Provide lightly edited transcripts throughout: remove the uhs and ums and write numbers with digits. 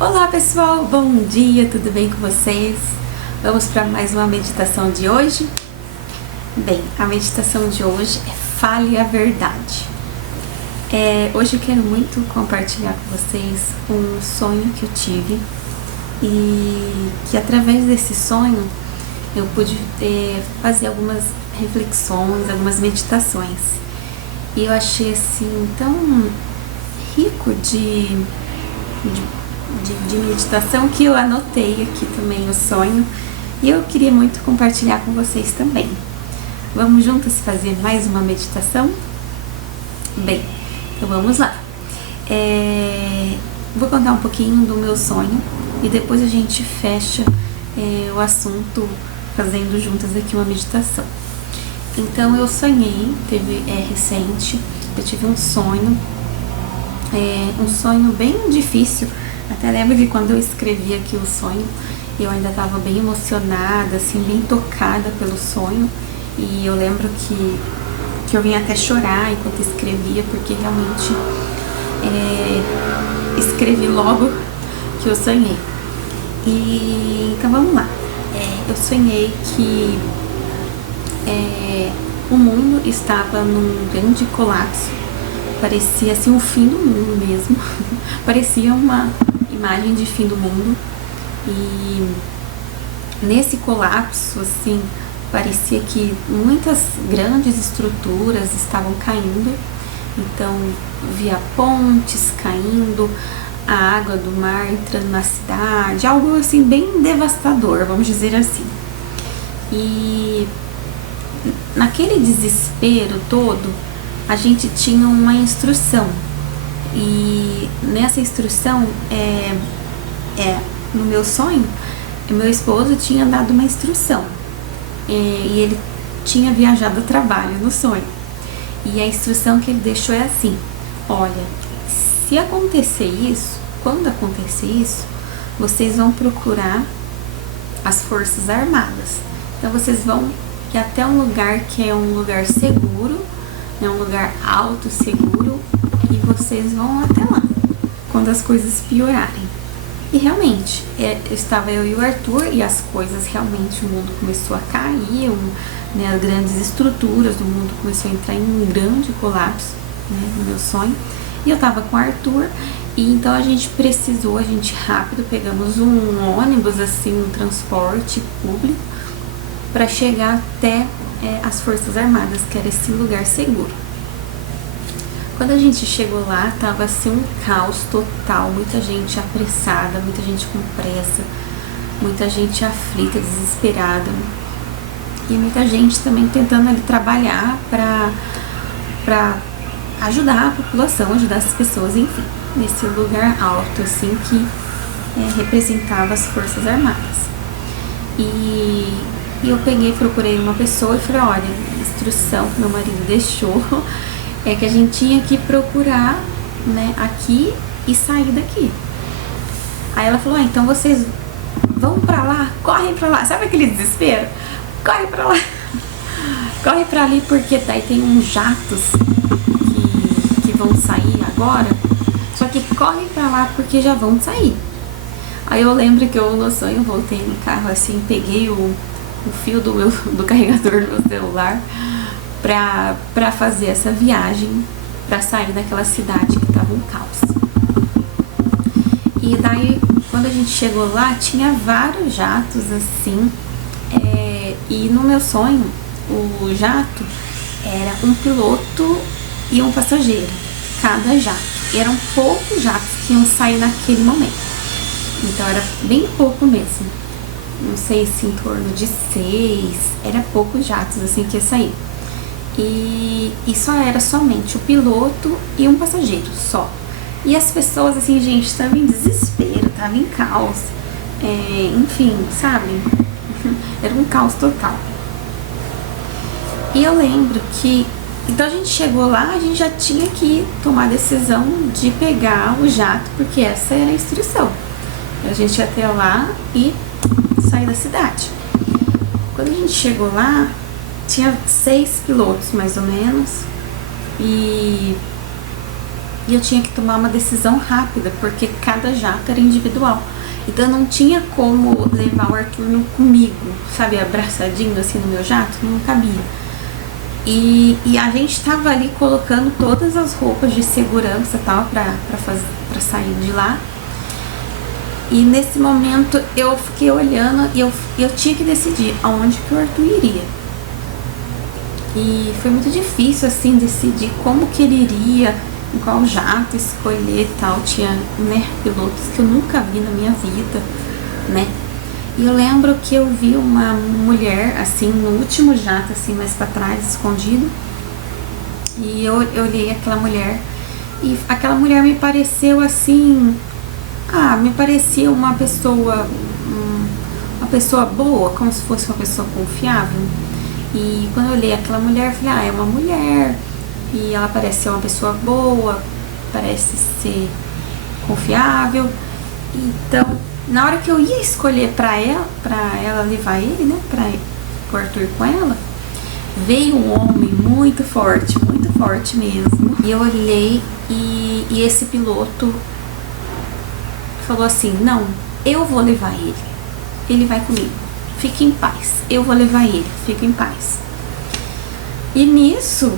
Olá pessoal, bom dia, tudo bem com vocês? Vamos para mais uma meditação de hoje? Bem, a meditação de hoje é Fale a Verdade. Hoje eu quero muito compartilhar com vocês um sonho que eu tive e que através desse sonho eu pude fazer algumas reflexões, algumas meditações. E eu achei assim tão rico de meditação que eu anotei aqui também o sonho e eu queria muito compartilhar com vocês também. Vamos juntas fazer mais uma meditação? Bem, então vamos lá. Vou contar um pouquinho do meu sonho e depois a gente fecha o assunto fazendo juntas aqui uma meditação. Então eu sonhei, recente, eu tive um sonho bem difícil. Até lembro que quando eu escrevi aqui o sonho, eu ainda estava bem emocionada, assim, bem tocada pelo sonho. E eu lembro que eu vim até chorar enquanto escrevia, porque realmente escrevi logo que eu sonhei. E então vamos lá. Eu sonhei que o mundo estava num grande colapso. Parecia assim o fim do mundo mesmo. Parecia uma imagem de fim do mundo. E nesse colapso, assim, parecia que muitas grandes estruturas estavam caindo. Então, via pontes caindo, a água do mar entrando na cidade, algo assim bem devastador, vamos dizer assim. E naquele desespero todo, a gente tinha uma instrução. E nessa instrução, no meu sonho, meu esposo tinha dado uma instrução. E ele tinha viajado a trabalho no sonho. E a instrução que ele deixou é assim: olha, se acontecer isso, quando acontecer isso, vocês vão procurar as forças armadas. Então vocês vão ir até um lugar que é um lugar seguro, um lugar alto, seguro, e vocês vão até lá quando as coisas piorarem. E realmente, estava eu e o Arthur, e as coisas realmente, o mundo começou a cair, as grandes estruturas do mundo começou a entrar em um grande colapso, no meu sonho. E eu estava com o Arthur, e então a gente rápido pegamos um ônibus, assim, um transporte público, para chegar até as Forças Armadas, que era esse lugar seguro. Quando a gente chegou lá, tava assim um caos total, muita gente apressada, muita gente com pressa, muita gente aflita, desesperada, e muita gente também tentando ali trabalhar para ajudar a população, ajudar as pessoas, enfim, nesse lugar alto, assim, que representava as Forças Armadas. E eu procurei uma pessoa e falei: olha, a instrução que meu marido deixou é que a gente tinha que procurar, aqui e sair daqui. Aí ela falou: então vocês vão pra lá, correm pra lá. Sabe aquele desespero? Corre pra lá. Corre pra ali, porque daí tem uns jatos que vão sair agora. Só que corre pra lá porque já vão sair. Aí eu lembro que eu no sonho voltei no carro assim, peguei o fio do carregador do meu celular pra fazer essa viagem, pra sair daquela cidade que tava um caos. E daí, quando a gente chegou lá, tinha vários jatos assim, e no meu sonho, o jato era um piloto e um passageiro, cada jato. E eram poucos jatos que iam sair naquele momento, então era bem pouco mesmo. Não sei se em torno de 6, era poucos jatos assim que ia sair. E só era somente o piloto e um passageiro, só. E as pessoas, assim, gente, estavam em desespero, estavam em caos. Enfim, sabe? Era um caos total. E eu lembro que... Então a gente chegou lá, a gente já tinha que tomar a decisão de pegar o jato, porque essa era a instrução. A gente ia até lá e sair da cidade. Quando a gente chegou lá, tinha 6 pilotos mais ou menos, e e eu tinha que tomar uma decisão rápida, porque cada jato era individual. Então não tinha como levar o Arthur comigo, sabe, abraçadinho assim no meu jato, não cabia. E a gente tava ali colocando todas as roupas de segurança e tal pra sair de lá. E nesse momento eu fiquei olhando e eu tinha que decidir aonde que o Arthur iria. E foi muito difícil assim decidir como que ele iria, em qual jato escolher e tal. Tinha, né, pilotos que eu nunca vi na minha vida, né? E eu lembro que eu vi uma mulher, assim, no último jato, assim, mais pra trás, escondido. E eu olhei aquela mulher. E aquela mulher me pareceu, assim... me parecia uma pessoa boa, como se fosse uma pessoa confiável. E quando eu olhei aquela mulher, eu falei, é uma mulher. E ela parece ser uma pessoa boa, parece ser confiável. Então... na hora que eu ia escolher pra ela levar ele, né, pra o Arthur com ela, veio um homem muito forte mesmo. E eu olhei e esse piloto falou assim, não, eu vou levar ele vai comigo, fique em paz, eu vou levar ele, fique em paz. E nisso,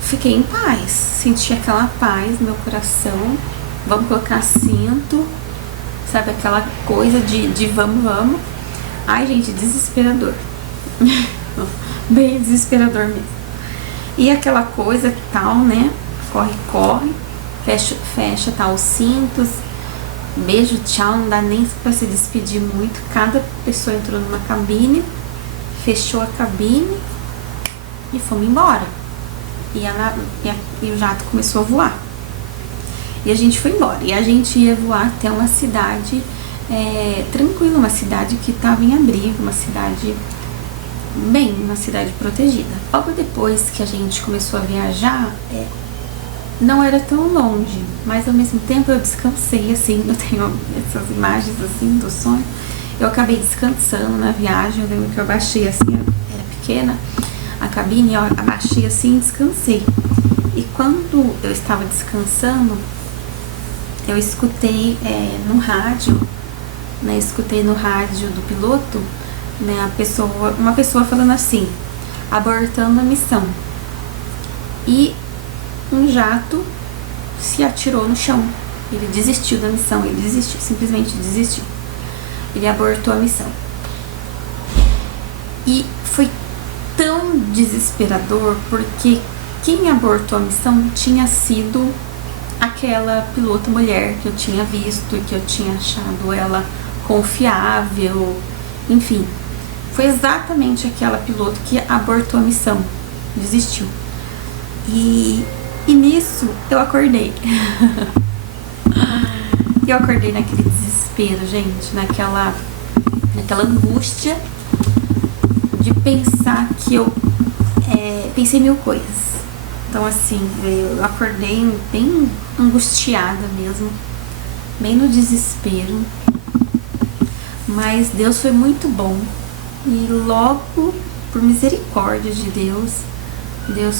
fiquei em paz, senti aquela paz no meu coração, vamos colocar cinto, sabe, aquela coisa de vamos. Ai, gente, desesperador. Bem desesperador mesmo. E aquela coisa que tal, né? Corre, fecha, tá, os cintos. Beijo, tchau, não dá nem pra se despedir muito. Cada pessoa entrou numa cabine, fechou a cabine e fomos embora. E o jato começou a voar. E a gente foi embora. E a gente ia voar até uma cidade tranquila, uma cidade que estava em abrigo, uma cidade protegida. Logo depois que a gente começou a viajar, não era tão longe, mas ao mesmo tempo eu descansei, assim, eu tenho essas imagens assim do sonho. Eu acabei descansando na viagem, eu lembro que eu abaixei assim, era pequena a cabine, eu abaixei assim e descansei. E quando eu estava descansando, eu escutei no rádio, né, do piloto, né, uma pessoa falando assim, abortando a missão. E um jato se atirou no chão. Ele desistiu da missão, simplesmente desistiu. Ele abortou a missão. E foi tão desesperador, porque quem abortou a missão tinha sido aquela pilota mulher que eu tinha visto, que eu tinha achado ela confiável, enfim. Foi exatamente aquela piloto que abortou a missão, desistiu. E nisso eu acordei. Eu acordei naquele desespero, gente, naquela angústia de pensar que eu pensei mil coisas. Então, assim, eu acordei bem angustiada mesmo, bem no desespero. Mas Deus foi muito bom. E logo, por misericórdia de Deus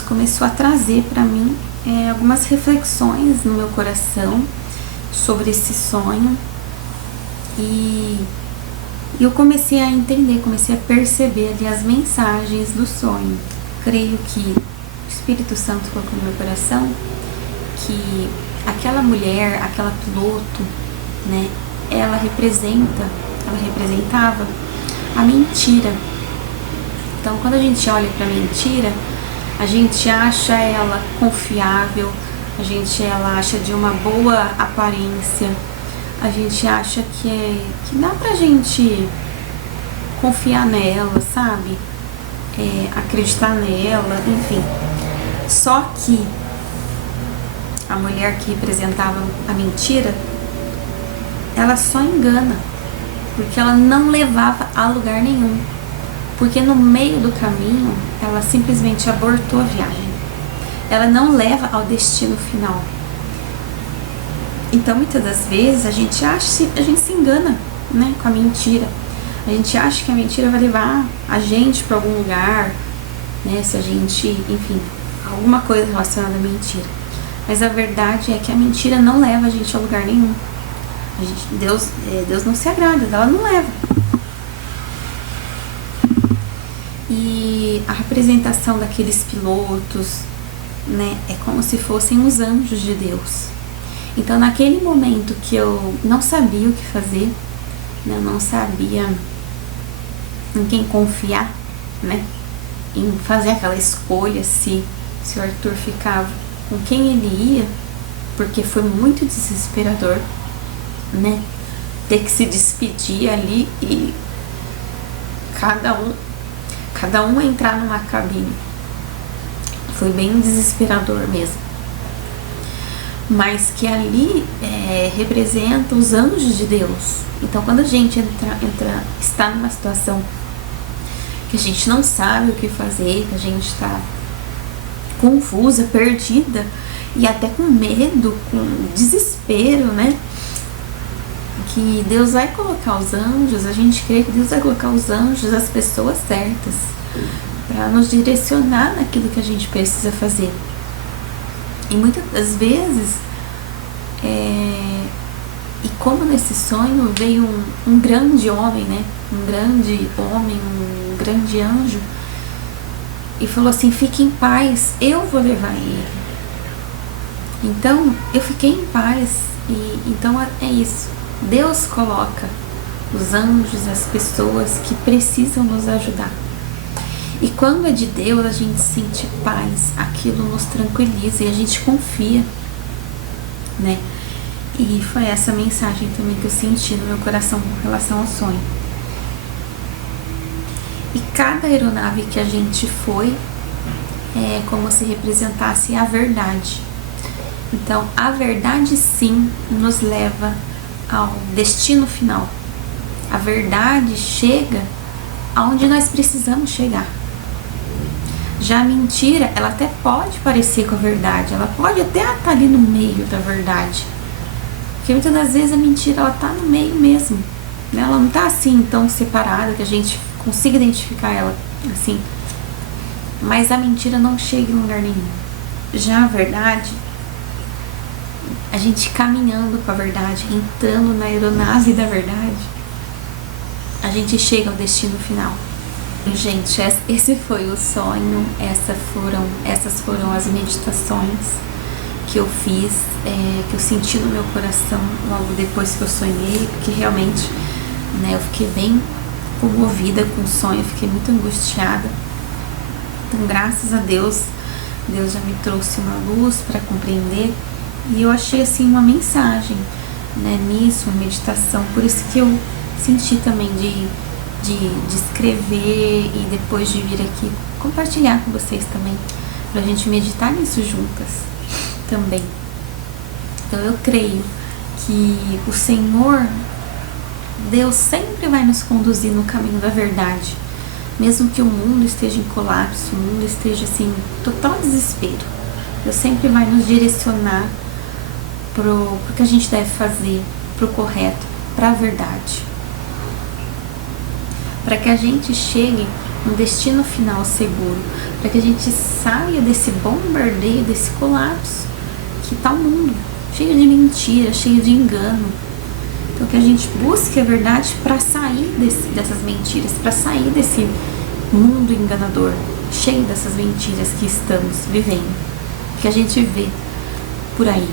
começou a trazer para mim algumas reflexões no meu coração sobre esse sonho. E eu comecei a entender, comecei a perceber ali as mensagens do sonho. Creio que o Espírito Santo colocou no meu coração que aquela mulher, aquela piloto, né, ela representava a mentira. Então, quando a gente olha para a mentira, a gente acha ela confiável, ela acha de uma boa aparência, a gente acha que dá pra gente confiar nela, sabe? Acreditar nela, enfim. Só que a mulher que representava a mentira, ela só engana, porque ela não levava a lugar nenhum. Porque no meio do caminho, ela simplesmente abortou a viagem. Ela não leva ao destino final. Então, muitas das vezes, a gente se engana, né, com a mentira. A gente acha que a mentira vai levar a gente para algum lugar, né, se a gente, enfim, alguma coisa relacionada à mentira. Mas a verdade é que a mentira não leva a gente a lugar nenhum. Deus não se agrada, ela não leva. E a representação daqueles pilotos, né, é como se fossem os anjos de Deus. Então, naquele momento que eu não sabia o que fazer, né, eu não sabia em quem confiar, né, em fazer aquela escolha se o Arthur ficava, com quem ele ia, porque foi muito desesperador, né, ter que se despedir ali e cada um entrar numa cabine. Foi bem desesperador mesmo. Mas que ali representa os anjos de Deus. Então, quando a gente está numa situação que a gente não sabe o que fazer, que a gente está confusa, perdida e até com medo, com desespero, né? Que Deus vai colocar os anjos, a gente crê que Deus vai colocar os anjos, as pessoas certas, para nos direcionar naquilo que a gente precisa fazer. E muitas das vezes, e como nesse sonho veio um grande homem, né? Um grande homem, um grande anjo, e falou assim: fique em paz, eu vou levar ele. Então, eu fiquei em paz, e então é isso. Deus coloca os anjos, as pessoas que precisam nos ajudar. E quando é de Deus, a gente sente paz, aquilo nos tranquiliza e a gente confia, né? E foi essa mensagem também que eu senti no meu coração com relação ao sonho. E cada aeronave que a gente foi é como se representasse a verdade. Então, a verdade sim nos leva ao destino final. A verdade chega aonde nós precisamos chegar. Já a mentira, ela até pode parecer com a verdade, ela pode até estar ali no meio da verdade. Porque muitas das vezes a mentira, ela está no meio mesmo, né? Ela não está assim tão separada que a gente consiga identificar ela assim. Mas a mentira não chega em lugar nenhum. Já a verdade, a gente caminhando com a verdade, entrando na aeronave da verdade, a gente chega ao destino final. Gente, esse foi o sonho, essas foram as meditações que eu fiz, que eu senti no meu coração logo depois que eu sonhei, porque realmente, né, eu fiquei bem comovida com o sonho, fiquei muito angustiada. Então, graças a Deus, Deus já me trouxe uma luz para compreender, e eu achei assim uma mensagem, né, nisso, uma meditação. Por isso que eu senti também de escrever e depois de vir aqui compartilhar com vocês também, pra gente meditar nisso juntas também. Então eu creio que o Senhor, Deus sempre vai nos conduzir no caminho da verdade, mesmo que o mundo esteja em colapso, o mundo esteja assim, em total desespero. Deus sempre vai nos direcionar pro que a gente deve fazer, pro correto, pra verdade, para que a gente chegue no destino final seguro, para que a gente saia desse bombardeio, desse colapso que tá o mundo, cheio de mentira, cheio de engano. Então que a gente busque a verdade para sair dessas mentiras, para sair desse mundo enganador, cheio dessas mentiras que estamos vivendo, que a gente vê por aí.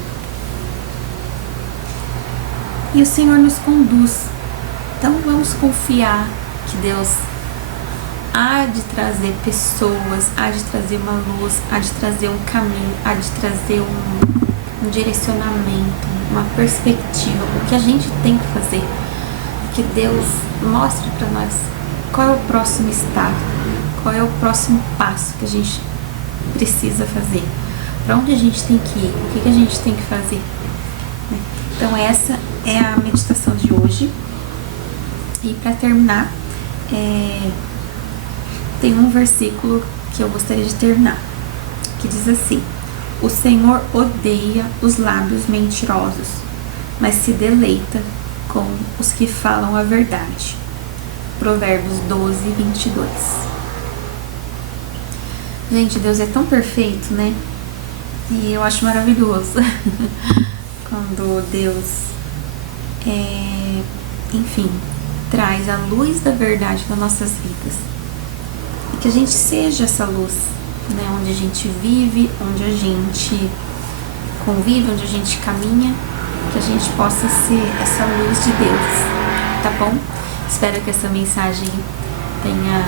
E o Senhor nos conduz. Então vamos confiar que Deus há de trazer pessoas, há de trazer uma luz, há de trazer um caminho, há de trazer um direcionamento, uma perspectiva, o que a gente tem que fazer. Que Deus mostre para nós qual é o próximo estado, qual é o próximo passo que a gente precisa fazer, para onde a gente tem que ir, o que a gente tem que fazer. Então essa é a meditação de hoje. E para terminar, tem um versículo que eu gostaria de terminar, que diz assim: o Senhor odeia os lábios mentirosos, mas se deleita com os que falam a verdade. Provérbios 12, 22. Gente, Deus é tão perfeito, né? E eu acho maravilhoso quando Deus, enfim, traz a luz da verdade nas nossas vidas. E que a gente seja essa luz, né? Onde a gente vive, onde a gente convive, onde a gente caminha, que a gente possa ser essa luz de Deus, tá bom? Espero que essa mensagem tenha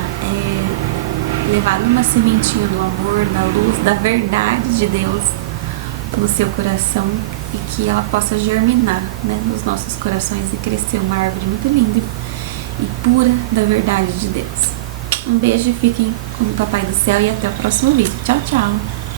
levado uma sementinha do amor, da luz, da verdade de Deus no seu coração e que ela possa germinar, né, nos nossos corações e crescer uma árvore muito linda e pura da verdade de Deus. Um beijo, fiquem com o Papai do Céu e até o próximo vídeo. Tchau, tchau!